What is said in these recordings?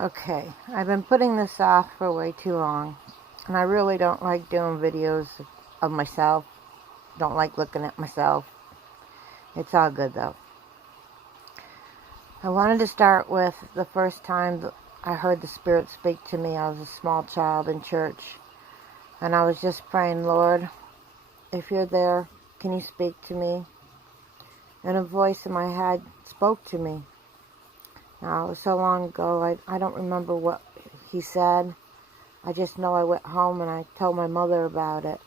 Okay, I've been putting this off for way too long, and I really don't like doing videos of myself. Don't like looking at myself. It's all good though. I wanted to start with the first time that I heard the Spirit speak to me. I was a small child in church, and I was just praying, Lord, if you're there, can you speak to me? And a voice in my head spoke to me. Now, it was so long ago, I don't remember what he said. I just know I went home and I told my mother about it.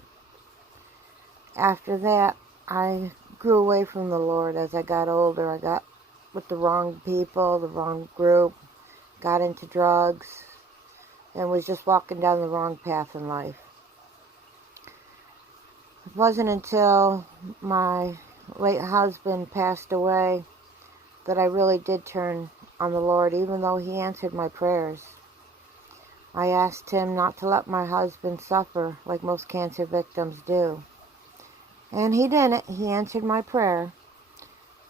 After that, I grew away from the Lord as I got older. I got with the wrong people, the wrong group, got into drugs, and was just walking down the wrong path in life. It wasn't until my late husband passed away that I really did turn on the Lord, even though he answered my prayers. I asked him not to let my husband suffer like most cancer victims do. And he didn't. He answered my prayer.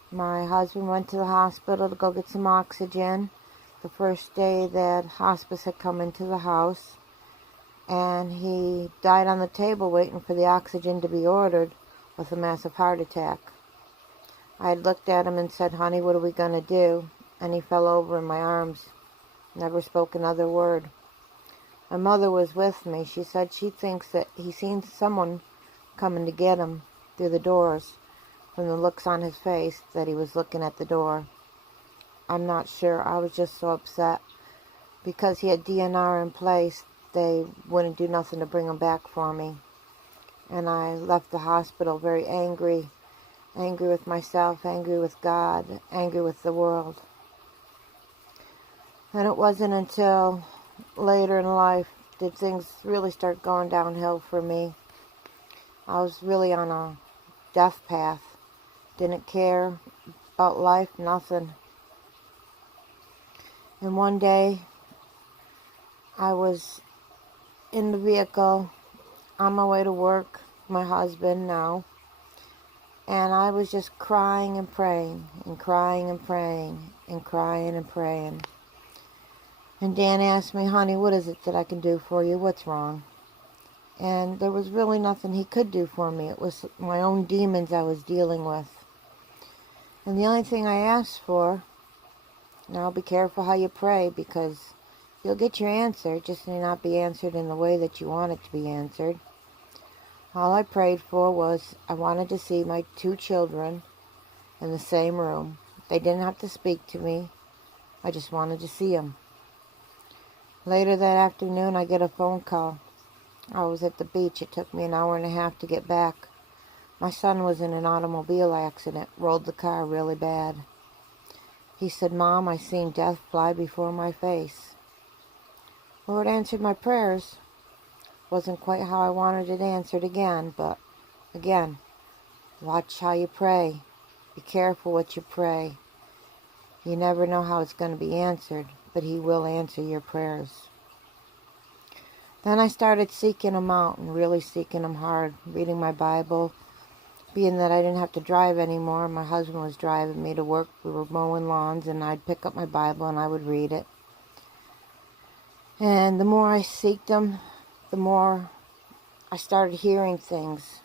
My husband went to the hospital to go get some oxygen the first day that hospice had come into the house. And he died on the table waiting for the oxygen to be ordered with a massive heart attack. I had looked at him and said, honey, what are we going to do? And he fell over in my arms. Never spoke another word. My mother was with me. She said she thinks that he seen someone coming to get him through the doors from the looks on his face that he was looking at the door. I'm not sure. I was just so upset. Because he had DNR in place, they wouldn't do nothing to bring him back for me. And I left the hospital very angry. Angry with myself, angry with God, angry with the world. And it wasn't until later in life did things really start going downhill for me. I was really on a death path. Didn't care about life, nothing. And one day, I was in the vehicle on my way to work, my husband now, and I was just crying and praying, and crying and praying, and crying and praying. And Dan asked me, honey, what is it that I can do for you? What's wrong? And there was really nothing he could do for me. It was my own demons I was dealing with. And the only thing I asked for, now be careful how you pray, because you'll get your answer, it just may not be answered in the way that you want it to be answered. All I prayed for was I wanted to see my two children in the same room. They didn't have to speak to me. I just wanted to see them. Later that afternoon, I get a phone call. I was at the beach. It took me an hour and a half to get back. My son was in an automobile accident, rolled the car really bad. He said, Mom, I seen death fly before my face. Lord answered my prayers. Wasn't quite how I wanted it answered again, but again, watch how you pray. Be careful what you pray. You never know how it's going to be answered, but he will answer your prayers. Then I started seeking him out and really seeking him hard, reading my Bible. Being that I didn't have to drive anymore, my husband was driving me to work. We were mowing lawns, and I'd pick up my Bible and I would read it. And the more I seeked him, the more I started hearing things.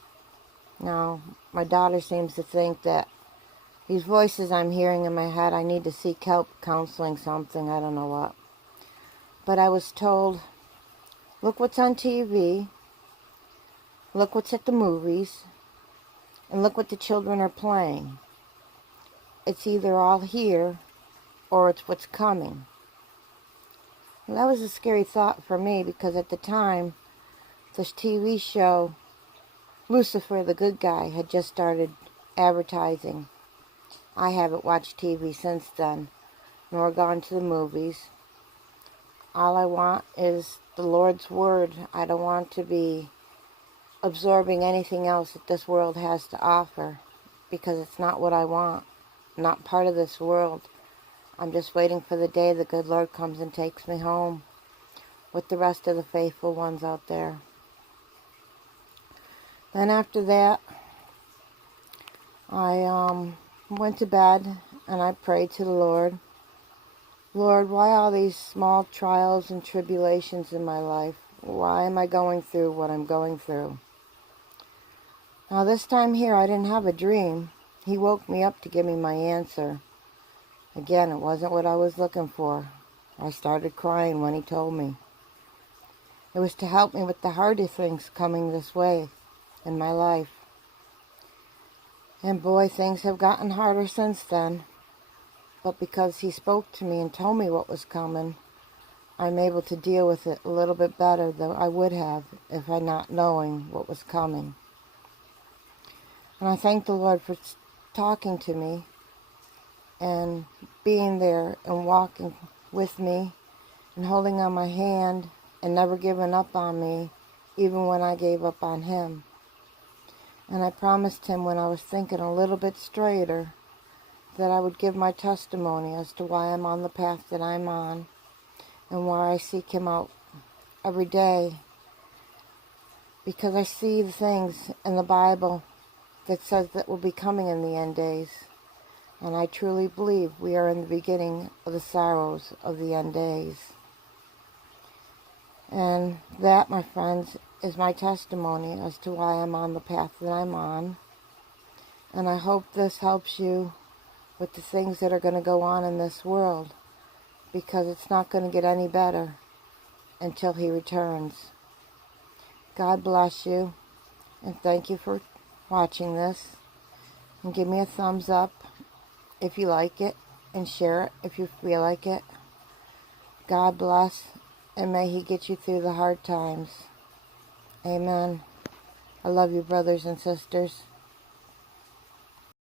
Now, my daughter seems to think that these voices I'm hearing in my head, I need to seek help, counseling, something, I don't know what. But I was told, look what's on TV, look what's at the movies, and look what the children are playing. It's either all here, or it's what's coming. And that was a scary thought for me, because at the time, this TV show, Lucifer the Good Guy, had just started advertising. I haven't watched TV since then, nor gone to the movies. All I want is the Lord's Word. I don't want to be absorbing anything else that this world has to offer, because it's not what I want. I'm not part of this world. I'm just waiting for the day the good Lord comes and takes me home with the rest of the faithful ones out there. Then after that, I went to bed and I prayed to the Lord. Lord, why all these small trials and tribulations in my life? Why am I going through what I'm going through? Now this time here, I didn't have a dream. He woke me up to give me my answer. Again, it wasn't what I was looking for. I started crying when he told me. It was to help me with the harder things coming this way in my life. And boy, things have gotten harder since then. But because he spoke to me and told me what was coming, I'm able to deal with it a little bit better than I would have if I not knowing what was coming. And I thank the Lord for talking to me and being there and walking with me and holding on my hand and never giving up on me, even when I gave up on him. And I promised him when I was thinking a little bit straighter that I would give my testimony as to why I'm on the path that I'm on and why I seek him out every day. Because I see the things in the Bible that says that will be coming in the end days. And I truly believe we are in the beginning of the sorrows of the end days. And that, my friends, is my testimony as to why I'm on the path that I'm on. And I hope this helps you with the things that are going to go on in this world, because it's not going to get any better until he returns. God bless you, and thank you for watching this. And give me a thumbs up if you like it, and share it if you feel like it. God bless, and may he get you through the hard times. Amen. I love you, brothers and sisters.